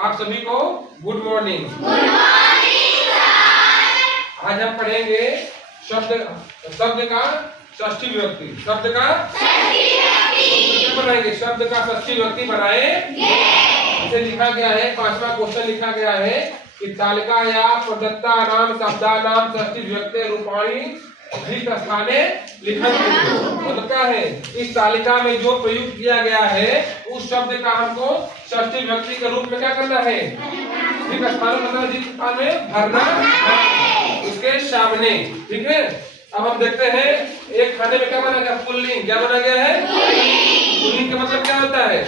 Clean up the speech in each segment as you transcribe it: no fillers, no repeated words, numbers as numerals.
आप सभी को गुड मॉर्निंग। आज हम पढ़ेंगे शब्द का षष्ठी विभक्ति। शब्द का क्या बनाएंगे? शब्द का षष्ठी विभक्ति बनाए। इसे लिखा गया है, 5वां क्वेश्चन लिखा गया है कि तालिका या प्रदत्ता नाम शब्दा नाम षष्ठी विभक्ति रूपाणी स्थाने लिखन। मतलब क्या है? इस तालिका में जो प्रयुक्त किया गया है उस शब्द का हमको षष्ठी विभक्ति के रूप में क्या करना है? ठीक है, स्थान मतलब जिस स्थान में भरना उसके सामने। ठीक है, अब हम देखते हैं एक खाने में क्या बना गया? पुल्लिंग। क्या बना गया है? पुल्लिंग का मतलब क्या होता है?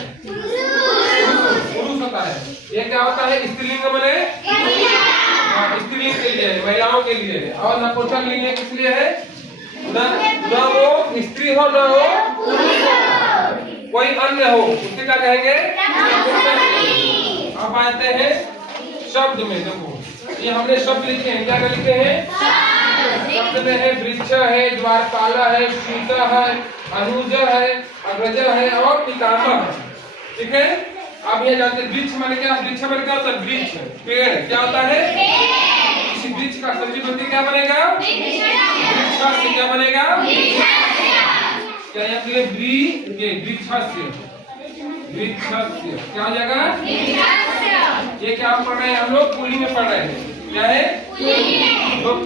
पुरुष होता है। ये क्या होता है? स्त्रीलिंग बने स्त्रीलिंग के लिए, महिलाओं के लिए। और नपुंसक लिंग किस लिए है? न वो स्त्री हो न हो कोई अन्य हो, उससे क्या कहेंगे? अब आते हैं शब्द में। देखो ये हमने शब्द लिखे हैं। क्या लिखे हैं? शब्द में है वृक्ष है, द्वारपाला है, सूता है, अनुज है, अग्रज है और पितामह। ठीक है, अब ये जानते वृक्ष माने क्या? वृक्ष माने क्या होता है? वृक्ष पेड़। क्या होता है? इसी वृक्ष का षष्ठी विभक्ति क्या बनेगा? वृक्षस्य। क्या बनेगा? क्या यहाँ पे वृक्षस्य क्या हो जाएगा? ये क्या पढ़ रहे हैं हम लोग? पुल्लिंग में पढ़ रहे हैं। क्या है? लोग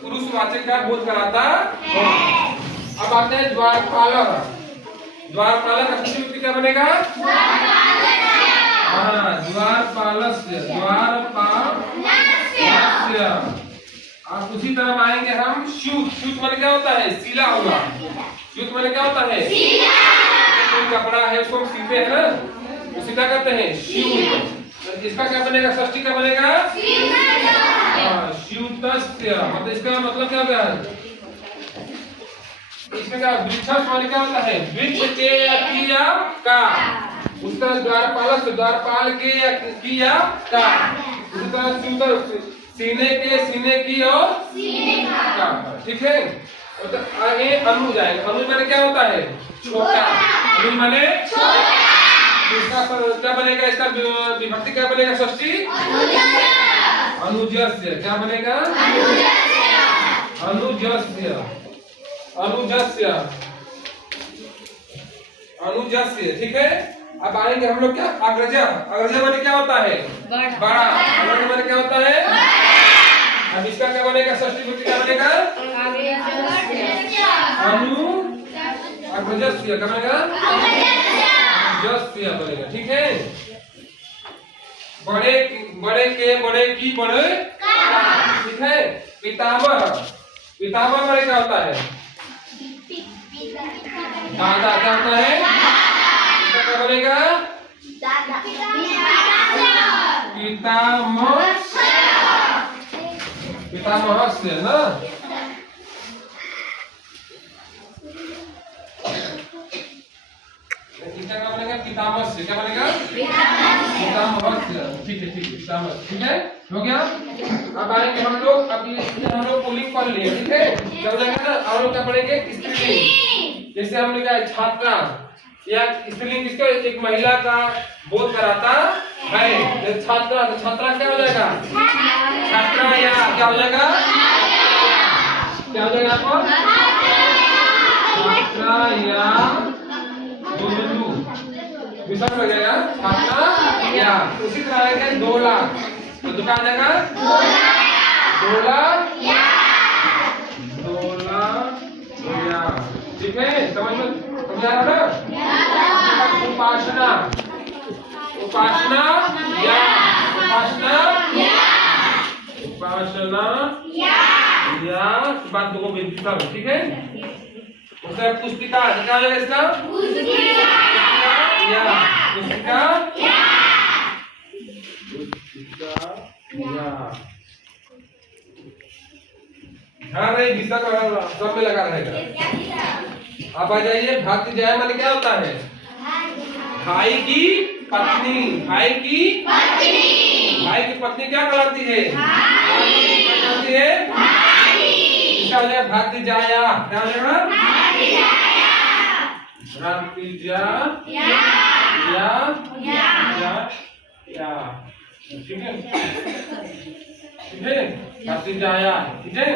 पुरुषवाचक का बोध कराता। अब आते हैं द्वारपालक। द्वारपालक का षष्ठी विभक्ति क्या बनेगा? द्वारपालस्य। आप उसी तरह आएंगे हम सूत। सूत माने क्या होता है? सीला होगा। सूत माने क्या होता है? कोई कपड़ा है उसको सीते हैं ना, उसी का कहते हैं सूत। इसका क्या बनेगा? षष्ठी क्या बनेगा? सूतस्य। मतलब इसका मतलब क्या होगा? इसमें क्या वृक्ष माने क्या होता है? वृक्ष के किया का। उसका द्वारपालक द्वारपाल के किया का। उसी तरह सूतर सीने के सीने की और का। ठीक है, तो आगे अनुज आएगा। अनुज माने क्या होता है? छोटा। अनुज माने इसका क्या बनेगा? इसका विभक्ति क्या बनेगा? षष्ठी अनुजस्य। क्या बनेगा? अनुजस्य। अनुजस्य। ठीक है, अब आएंगे हम लोग क्या? अग्रज। अग्रज माने क्या होता है? बड़ा। अग्रज माने क्या होता है? अब इसका क्या बनेगा? षष्ठी विभक्ति क्या बनेगा? अग्रजस्य। क्या बनेगा? अग्रजस्य बनेगा। ठीक है, बड़े के बड़े की बड़े। ठीक है, पितामह। पितामह माने क्या होता है? दादा। क्या होता है? इसका क्या बनेगा? पितामहस्य ना। इसका क्या बनेगा? पितामहस्य। क्या बनेगा? पितामहस्य। ठीक है, पितामहस्य। ठीक है, हो गया। अब आएंगे हम लोग, अभी हम लोग पुल्लिंग पढ़ लिए। ठीक है, चल जाएगा ना। और लोग क्या पढ़ेंगे? स्त्रीलिंग। जैसे हमने कहा छात्रा या स्त्रीलिंग, किसको? एक महिला का बोध कराता है। छात्रा, तो छात्रा क्या हो जाएगा? छात्रा या क्या हो जाएगा? क्या हो जाएगा आपको? छात्रा या विषम हो जाएगा। छात्रा या। उसी तरह आएगा 2 लाख। तो दुकान जाएगा 2 लाख या। ठीक है, समझ आ रहा ना? उपासना। उपासना या। बात को बेनतीसा। ठीक है, उसका पुस्तिका। क्या है इसका? पुस्तिका या। हाँ नहीं, विषय का सब में लगा रहेगा। आप आ जाइए। भक्त जय माने क्या होता है? भाई की पत्नी। भाई की पत्नी क्या कहलाती है? कहलाती है इसका हो जाएगा भक्त जाया। क्या हो जाएगा? भक्त जा या। ठीक है, ठीक है, काफी जाया, ठीक है।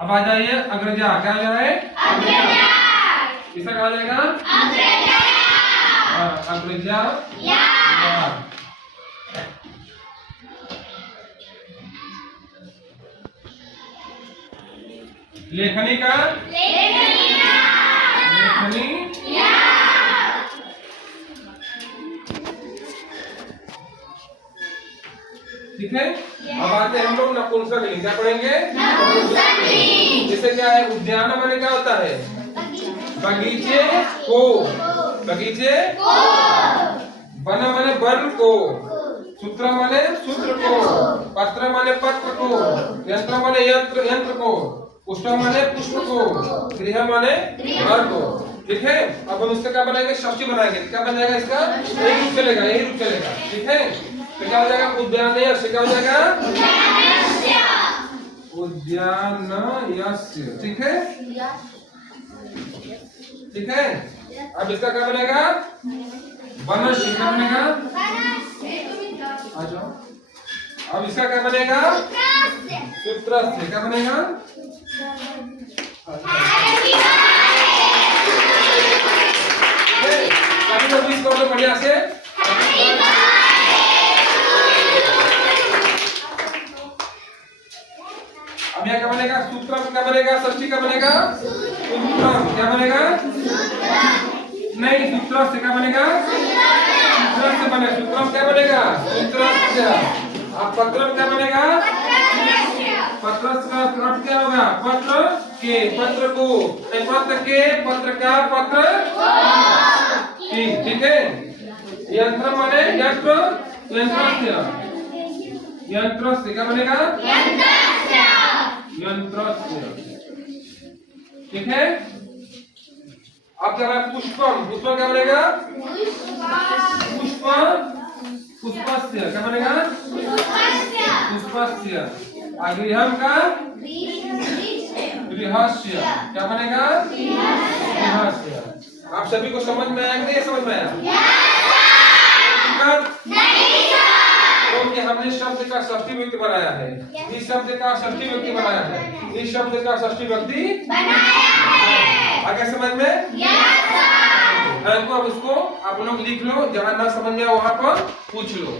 अब आ जाइए अग्रजा, क्या आ जाए? अग्रजा। किसका कहा जाएगा? अग्रजा। अग्रजा या। लेखनी का? लेखनी या। ठीक है। अब आते हैं हम लोग नपुंसकलिंग, क्या पढ़ेंगे? नपुंसकलिंग। जैसे क्या है, उद्यान माने क्या होता है? बगीचे को, बगीचे को। वन माने वन को, सूत्र माने सूत्र को, पत्र माने पत्र को, यंत्र माने यंत्र यंत्र को, पुष्प माने पुष्प को, गृह माने घर को। ठीक है। अब हम इसका क्या बनाएंगे? षष्ठी बनाएंगे। क्या बन जाएगा इसका? यही रूप चलेगा, यही रूप चलेगा। ठीक है। तो क्या हो जाएगा? उद्यानयस्य। क्या हो जाएगा? उद्यानयस्य। ठीक है, ठीक है। अब इसका क्या बनेगा? वनस्य। क्या बनेगा? आ जाओ। अब इसका क्या बनेगा? सूत्रस्य। क्या बनेगा? तो बढ़िया से अब यह क्या बनेगा? सूत्रम क्या बनेगा? षष्ठी क्या बनेगा? सूत्रम। क्या बनेगा? नहीं, सूत्र से क्या बनेगा? सूत्र से बने। सूत्रम क्या बनेगा? सूत्र से। अब पत्रम क्या बनेगा? पत्र का अर्थ क्या होगा? पत्र के, पत्र को, पत्र के, पत्र का, पत्र ठीक है। यंत्र माने यंत्र, यंत्रस्य। यंत्रस्य क्या बनेगा? यंत्रस्य। ठीक है। अब क्या बनेगा? पुष्पम। पुष्पम क्या बनेगा? पुष्प, पुष्पस्य। क्या बनेगा? पुष्पस्य। गृहम का? गृहस्य। क्या बनेगा? गृहस्य। आप सभी को समझ में आया कि नहीं समझ में आया? क्योंकि हमने शब्द का षष्ठी विभक्ति बनाया है, इस शब्द का षष्ठी विभक्ति बनाया है, इस शब्द का षष्ठी विभक्ति बनाया। आगे समझ में? अब इसको आप लोग लिख लो, जहाँ ना समझ में वहां पर पूछ लो।